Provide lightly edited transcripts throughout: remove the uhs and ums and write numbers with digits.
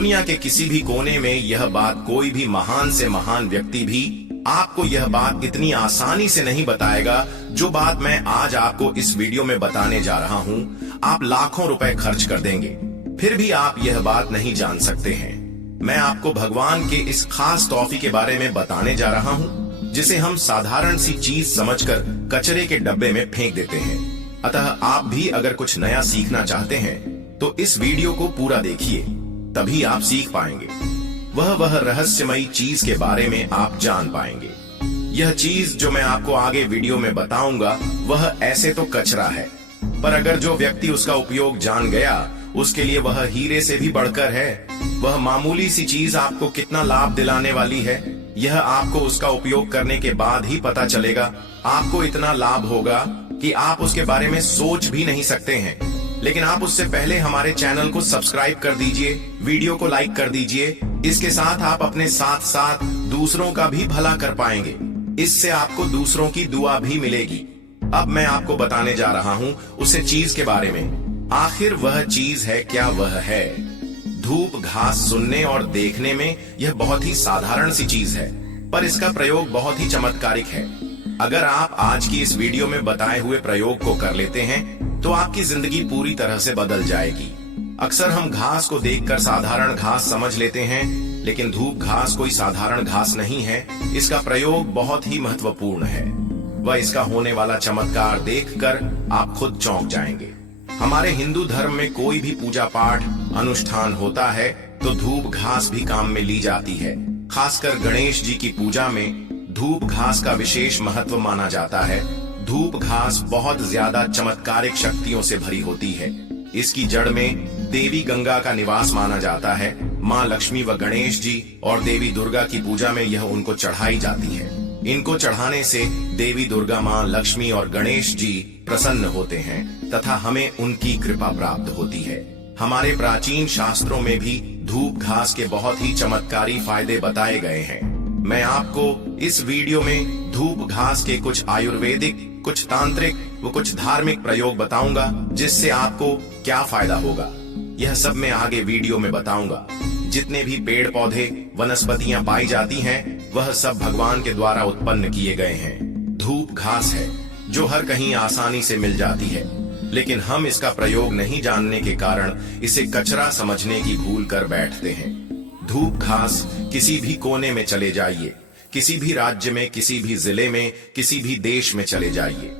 दुनिया के किसी भी कोने में यह बात कोई भी महान से महान व्यक्ति भी आपको यह बात इतनी आसानी से नहीं बताएगा जो बात मैं आज आपको इस वीडियो में बताने जा रहा हूँ। आप लाखों रुपए खर्च कर देंगे फिर भी आप यह बात नहीं जान सकते हैं। मैं आपको भगवान के इस खास तोहफे के बारे में बताने जा रहा हूँ जिसे हम साधारण सी चीज समझकर कचरे के डब्बे में फेंक देते हैं। अतः आप भी अगर कुछ नया सीखना चाहते हैं तो इस वीडियो को पूरा देखिए, तभी आप सीख पाएंगे। वह रहस्यमयी चीज के बारे में आप जान पाएंगे। यह चीज जो मैं आपको आगे वीडियो में बताऊंगा वह ऐसे तो कचरा है, पर अगर जो व्यक्ति उसका उपयोग जान गया उसके लिए वह हीरे से भी बढ़कर है। वह मामूली सी चीज आपको कितना लाभ दिलाने वाली है यह आपको उसका उपयोग करने के बाद ही पता चलेगा। आपको इतना लाभ होगा कि आप उसके बारे में सोच भी नहीं सकते हैं। लेकिन आप उससे पहले हमारे चैनल को सब्सक्राइब कर दीजिए, वीडियो को लाइक कर दीजिए। इसके साथ आप अपने साथ साथ दूसरों का भी भला कर पाएंगे। इससे आपको दूसरों की दुआ भी मिलेगी। अब मैं आपको बताने जा रहा हूँ उसे चीज के बारे में। आखिर वह चीज है क्या? वह है धूप घास। सुनने और देखने में यह बहुत ही साधारण सी चीज है, पर इसका प्रयोग बहुत ही चमत्कारिक है। अगर आप आज की इस वीडियो में बताए हुए प्रयोग को कर लेते हैं तो आपकी जिंदगी पूरी तरह से बदल जाएगी। अक्सर हम घास को देखकर साधारण घास समझ लेते हैं, लेकिन धूप घास कोई साधारण घास नहीं है। इसका प्रयोग बहुत ही महत्वपूर्ण है। वह इसका होने वाला चमत्कार देखकर आप खुद चौंक जाएंगे। हमारे हिंदू धर्म में कोई भी पूजा पाठ अनुष्ठान होता है तो धूप घास भी काम में ली जाती है। खासकर गणेश जी की पूजा में धूप घास का विशेष महत्व माना जाता है। धूप घास बहुत ज्यादा चमत्कारिक शक्तियों से भरी होती है। इसकी जड़ में देवी गंगा का निवास माना जाता है। माँ लक्ष्मी व गणेश जी और देवी दुर्गा की पूजा में यह उनको चढ़ाई जाती है। इनको चढ़ाने से देवी दुर्गा, माँ लक्ष्मी और गणेश जी प्रसन्न होते हैं तथा हमें उनकी कृपा प्राप्त होती है। हमारे प्राचीन शास्त्रों में भी धूप घास के बहुत ही चमत्कारी फायदे बताए गए हैं। मैं आपको इस वीडियो में धूप घास के कुछ आयुर्वेदिक, कुछ तांत्रिक व कुछ धार्मिक प्रयोग बताऊंगा जिससे आपको क्या फायदा होगा यह सब मैं आगे वीडियो में बताऊंगा। जितने भी पेड़ पौधे वनस्पतियां पाई जाती हैं वह सब भगवान के द्वारा उत्पन्न किए गए हैं। धूप घास है जो हर कहीं आसानी से मिल जाती है, लेकिन हम इसका प्रयोग नहीं जानने के कारण इसे कचरा समझने की भूल कर बैठते हैं। धूप घास किसी भी कोने में चले जाइए, किसी भी राज्य में, किसी भी जिले में, किसी भी देश में चले जाइए,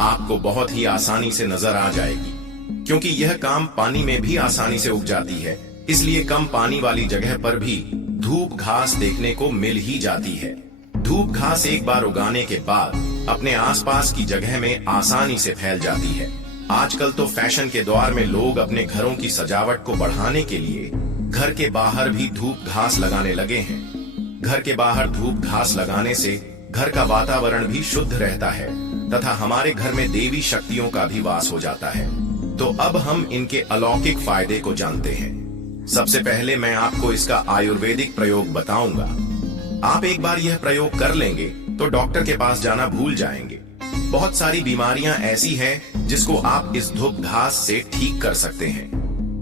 आपको बहुत ही आसानी से नजर आ जाएगी। क्योंकि यह काम पानी में भी आसानी से उग जाती है, इसलिए कम पानी वाली जगह पर भी धूप घास देखने को मिल ही जाती है। धूप घास एक बार उगाने के बाद अपने आसपास की जगह में आसानी से फैल जाती है। आजकल तो फैशन के दौर में लोग अपने घरों की सजावट को बढ़ाने के लिए घर के बाहर भी धूप घास लगाने लगे हैं। घर के बाहर धूप घास लगाने से घर का वातावरण भी शुद्ध रहता है तथा हमारे घर में देवी शक्तियों का भी वास हो जाता है। तो अब हम इनके अलौकिक फायदे को जानते हैं। सबसे पहले मैं आपको इसका आयुर्वेदिक प्रयोग बताऊंगा। आप एक बार यह प्रयोग कर लेंगे तो डॉक्टर के पास जाना भूल जाएंगे। बहुत सारी बीमारियां ऐसी हैं जिसको आप इस धूप घास से ठीक कर सकते हैं।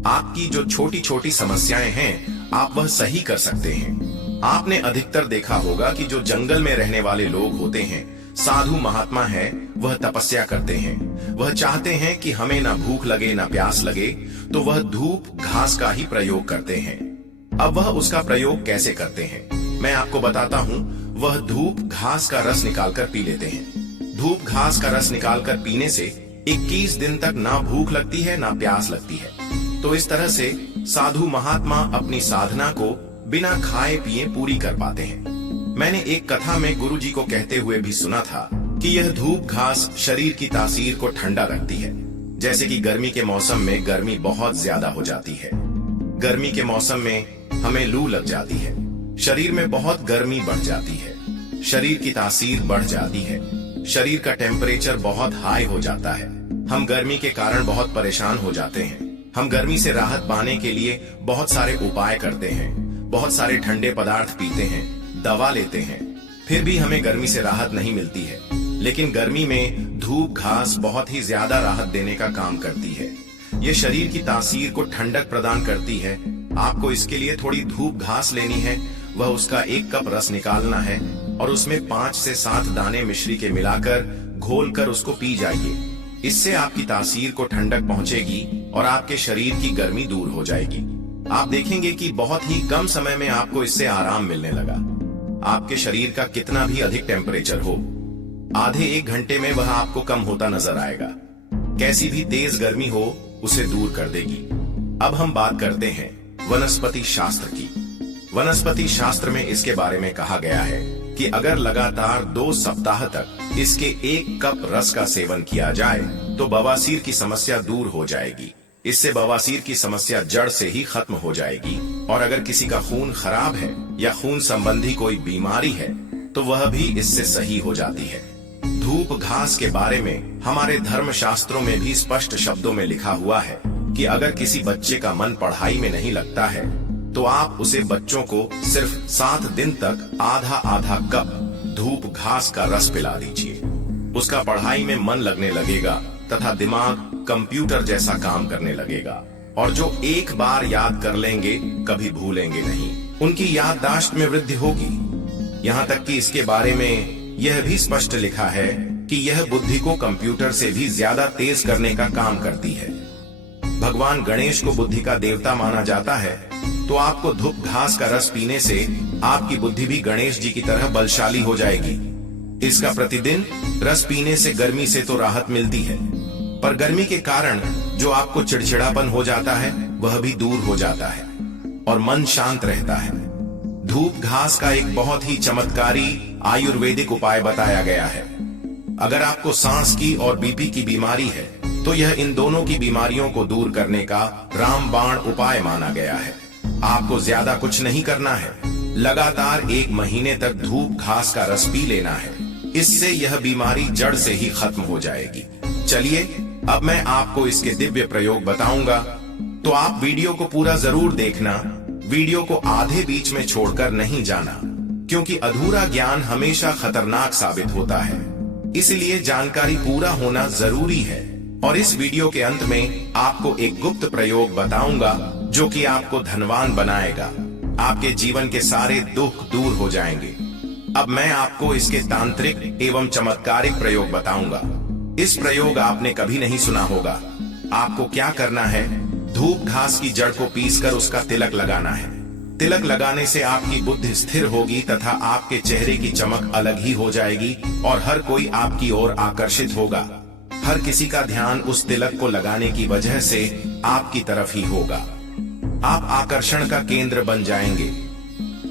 आपकी जो छोटी छोटी समस्याएं हैं आप वह सही कर सकते हैं। आपने अधिकतर देखा होगा कि जो जंगल में रहने वाले लोग होते हैं, साधु महात्मा है, वह तपस्या करते हैं। वह चाहते हैं कि हमें ना भूख लगे ना प्यास लगे, तो वह धूप घास का ही प्रयोग करते हैं। अब वह उसका प्रयोग कैसे करते हैं मैं आपको बताता हूँ। वह धूप घास का रस निकालकर पी लेते हैं। धूप घास का रस निकालकर पीने से 21 दिन तक ना भूख लगती है ना प्यास लगती है। तो इस तरह से साधु महात्मा अपनी साधना को बिना खाए पिए पूरी कर पाते हैं। मैंने एक कथा में गुरुजी को कहते हुए भी सुना था कि यह धूप घास शरीर की तासीर को ठंडा रखती है। जैसे कि गर्मी के मौसम में गर्मी बहुत ज्यादा हो जाती है। गर्मी के मौसम में हमें लू लग जाती है, शरीर में बहुत गर्मी बढ़ जाती है, शरीर की तासीर बढ़ जाती है, शरीर का टेम्परेचर बहुत हाई हो जाता है। हम गर्मी के कारण बहुत परेशान हो जाते हैं। हम गर्मी से राहत पाने के लिए बहुत सारे उपाय करते हैं, बहुत सारे ठंडे पदार्थ पीते हैं, दवा लेते हैं, फिर भी हमें गर्मी से राहत नहीं मिलती है। लेकिन गर्मी में धूप घास बहुत ही ज्यादा राहत देने का काम करती है। ये शरीर की तासीर को ठंडक प्रदान करती है। आपको इसके लिए थोड़ी धूप घास लेनी है, वह उसका 1 कप रस निकालना है और उसमें 5 से 7 दाने मिश्री के मिलाकर घोलकर उसको पी जाइए। इससे आपकी तासीर को ठंडक पहुंचेगी और आपके शरीर की गर्मी दूर हो जाएगी। आप देखेंगे कि बहुत ही कम समय में आपको इससे आराम मिलने लगा। आपके शरीर का कितना भी अधिक टेम्परेचर हो, आधे 1 घंटे में वह आपको कम होता नजर आएगा। कैसी भी तेज गर्मी हो उसे दूर कर देगी। अब हम बात करते हैं वनस्पति शास्त्र की। वनस्पति शास्त्र में इसके बारे में कहा गया है कि अगर लगातार 2 सप्ताह तक इसके 1 कप रस का सेवन किया जाए तो बवासीर की समस्या दूर हो जाएगी। इससे बवासीर की समस्या जड़ से ही खत्म हो जाएगी। और अगर किसी का खून खराब है या खून संबंधी कोई बीमारी है तो वह भी इससे सही हो जाती है। धूप घास के बारे में हमारे धर्म शास्त्रों में भी स्पष्ट शब्दों में लिखा हुआ है कि अगर किसी बच्चे का मन पढ़ाई में नहीं लगता है तो आप उसे बच्चों को सिर्फ 7 दिन तक आधा कप धूप घास का रस पिला दीजिए। उसका पढ़ाई में मन लगने लगेगा तथा दिमाग कंप्यूटर जैसा काम करने लगेगा और जो एक बार याद कर लेंगे कभी भूलेंगे नहीं। उनकी याददाश्त में वृद्धि होगी। यहाँ तक कि इसके बारे में यह भी स्पष्ट लिखा है कि यह बुद्धि को कंप्यूटर से भी ज्यादा तेज करने का काम करती है। भगवान गणेश को बुद्धि का देवता माना जाता है, तो आपको धूप घास का रस पीने से आपकी बुद्धि भी गणेश जी की तरह बलशाली हो जाएगी। इसका प्रतिदिन रस पीने से गर्मी से तो राहत मिलती है, पर गर्मी के कारण जो आपको चिड़चिड़ापन हो जाता है वह भी दूर हो जाता है और मन शांत रहता है। धूप घास का एक बहुत ही चमत्कारी आयुर्वेदिक उपाय बताया गया है। अगर आपको सांस की और बीपी की बीमारी है तो यह इन दोनों की बीमारियों को दूर करने का रामबाण उपाय माना गया है। आपको ज्यादा कुछ नहीं करना है, लगातार 1 महीने तक धूप घास का रस पी लेना है। इससे यह बीमारी जड़ से ही खत्म हो जाएगी। चलिए अब मैं आपको इसके दिव्य प्रयोग बताऊंगा, तो आप वीडियो को पूरा जरूर देखना। वीडियो को आधे बीच में छोड़कर नहीं जाना, क्योंकि अधूरा ज्ञान हमेशा खतरनाक साबित होता है। इसलिए जानकारी पूरा होना जरूरी है। और इस वीडियो के अंत में आपको एक गुप्त प्रयोग बताऊंगा जो कि आपको धनवान बनाएगा। आपके जीवन के सारे दुख दूर हो जाएंगे। अब मैं आपको इसके तांत्रिक एवं चमत्कारिक प्रयोग बताऊंगा। इस प्रयोग आपने कभी नहीं सुना होगा। आपको क्या करना है, धूप घास की जड़ को पीसकर उसका तिलक लगाना है। तिलक लगाने से आपकी बुद्धि स्थिर होगी तथा आपके चेहरे की चमक अलग ही हो जाएगी और हर कोई आपकी ओर आकर्षित होगा। हर किसी का ध्यान उस तिलक को लगाने की वजह से आपकी तरफ ही होगा। आप आकर्षण का केंद्र बन जाएंगे।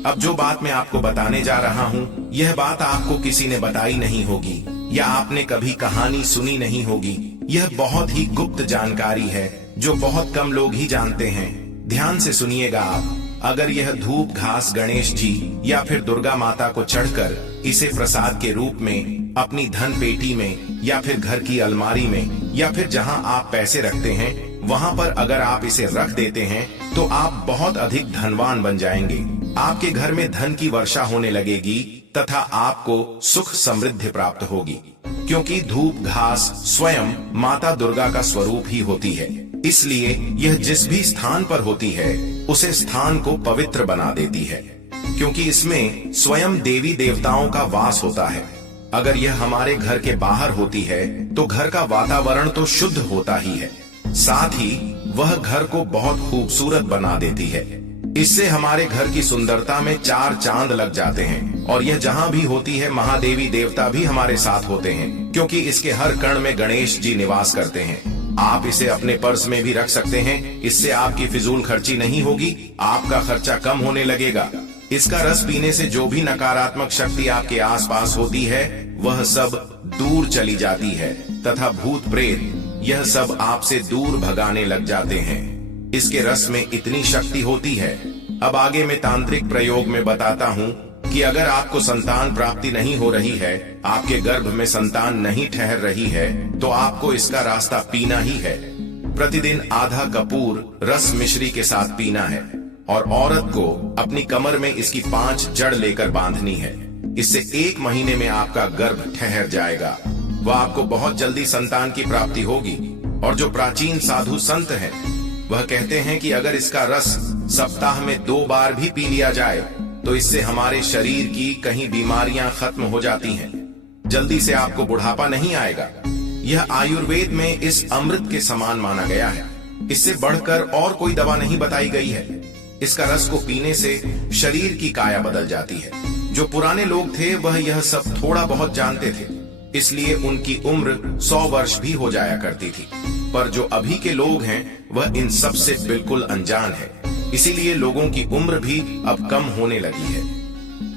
अब जो बात मैं आपको बताने जा रहा हूँ, यह बात आपको किसी ने बताई नहीं होगी या आपने कभी कहानी सुनी नहीं होगी। यह बहुत ही गुप्त जानकारी है जो बहुत कम लोग ही जानते हैं। ध्यान से सुनिएगा आप। अगर यह धूप घास गणेश जी या फिर दुर्गा माता को चढ़कर इसे प्रसाद के रूप में अपनी धन पेटी में या फिर घर की अलमारी में या फिर जहां आप पैसे रखते हैं वहां पर अगर आप इसे रख देते हैं तो आप बहुत अधिक धनवान बन जाएंगे। आपके घर में धन की वर्षा होने लगेगी तथा आपको सुख समृद्धि प्राप्त होगी, क्योंकि धूप घास स्वयं माता दुर्गा का स्वरूप ही होती है। इसलिए यह जिस भी स्थान पर होती है उसे स्थान को पवित्र बना देती है, क्योंकि इसमें स्वयं देवी देवताओं का वास होता है। अगर यह हमारे घर के बाहर होती है तो घर का वातावरण तो शुद्ध होता ही है, साथ ही वह घर को बहुत खूबसूरत बना देती है। इससे हमारे घर की सुंदरता में 4 चांद लग जाते हैं। और यह जहाँ भी होती है महादेवी देवता भी हमारे साथ होते हैं, क्योंकि इसके हर कण में गणेश जी निवास करते हैं। आप इसे अपने पर्स में भी रख सकते हैं। इससे आपकी फिजूल खर्ची नहीं होगी, आपका खर्चा कम होने लगेगा। इसका रस पीने से जो भी नकारात्मक शक्ति आपके आसपास होती है वह सब दूर चली जाती है तथा भूत प्रेत यह सब आपसे दूर भगाने लग जाते हैं। इसके रस में इतनी शक्ति होती है। अब आगे मैं तांत्रिक प्रयोग में बताता हूँ कि अगर आपको संतान प्राप्ति नहीं हो रही है, आपके गर्भ में संतान नहीं ठहर रही है, तो आपको इसका रास्ता पीना ही है। प्रतिदिन आधा कपूर रस मिश्री के साथ पीना है और औरत को अपनी कमर में इसकी 5 जड़ लेकर बांधनी है। इससे 1 महीने में आपका गर्भ ठहर जाएगा। वह आपको बहुत जल्दी संतान की प्राप्ति होगी। और जो प्राचीन साधु संत हैं वह कहते हैं कि अगर इसका रस सप्ताह में 2 बार भी पी लिया जाए तो इससे हमारे शरीर की कहीं बीमारियां खत्म हो जाती हैं। जल्दी से आपको बुढ़ापा नहीं आएगा। यह आयुर्वेद में इस अमृत के समान माना गया है। इससे बढ़कर और कोई दवा नहीं बताई गई है। इसका रस को पीने से शरीर की काया बदल जाती है। जो पुराने लोग थे वह यह सब थोड़ा बहुत जानते थे, इसलिए उनकी उम्र 100 वर्ष भी हो जाया करती थी। पर जो अभी के लोग हैं वह इन सब से बिल्कुल अनजान है, इसीलिए लोगों की उम्र भी अब कम होने लगी है।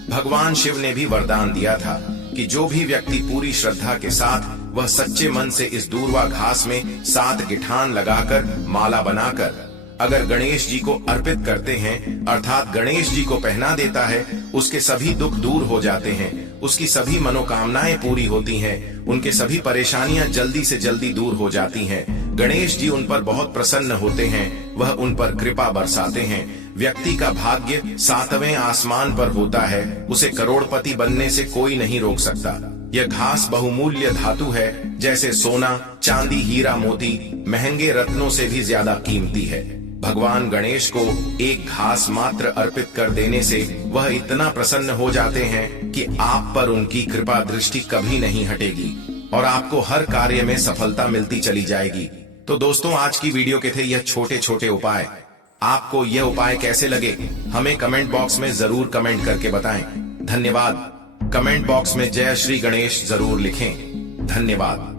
भगवान शिव ने भी वरदान दिया था कि जो भी व्यक्ति पूरी श्रद्धा के साथ वह सच्चे मन से इस दूर्वा घास में 7 गिठान लगाकर माला बनाकर अगर गणेश जी को अर्पित करते हैं, अर्थात गणेश जी को पहना देता है, उसके सभी दुख दूर हो जाते हैं, उसकी सभी मनोकामनाएं पूरी होती हैं, उनके सभी परेशानियां जल्दी से जल्दी दूर हो जाती हैं। गणेश जी उन पर बहुत प्रसन्न होते हैं, वह उन पर कृपा बरसाते हैं। व्यक्ति का भाग्य 7वें आसमान पर होता है, उसे करोड़पति बनने से कोई नहीं रोक सकता। यह घास बहुमूल्य धातु है, जैसे सोना, चांदी, हीरा, मोती महंगे रत्नों से भी ज्यादा कीमती है। भगवान गणेश को एक घास मात्र अर्पित कर देने से वह इतना प्रसन्न हो जाते हैं कि आप पर उनकी कृपा दृष्टि कभी नहीं हटेगी और आपको हर कार्य में सफलता मिलती चली जाएगी। तो दोस्तों, आज की वीडियो के थे यह छोटे छोटे उपाय। आपको यह उपाय कैसे लगे हमें कमेंट बॉक्स में जरूर कमेंट करके बताएं। धन्यवाद। कमेंट बॉक्स में जय श्री गणेश जरूर लिखें। धन्यवाद।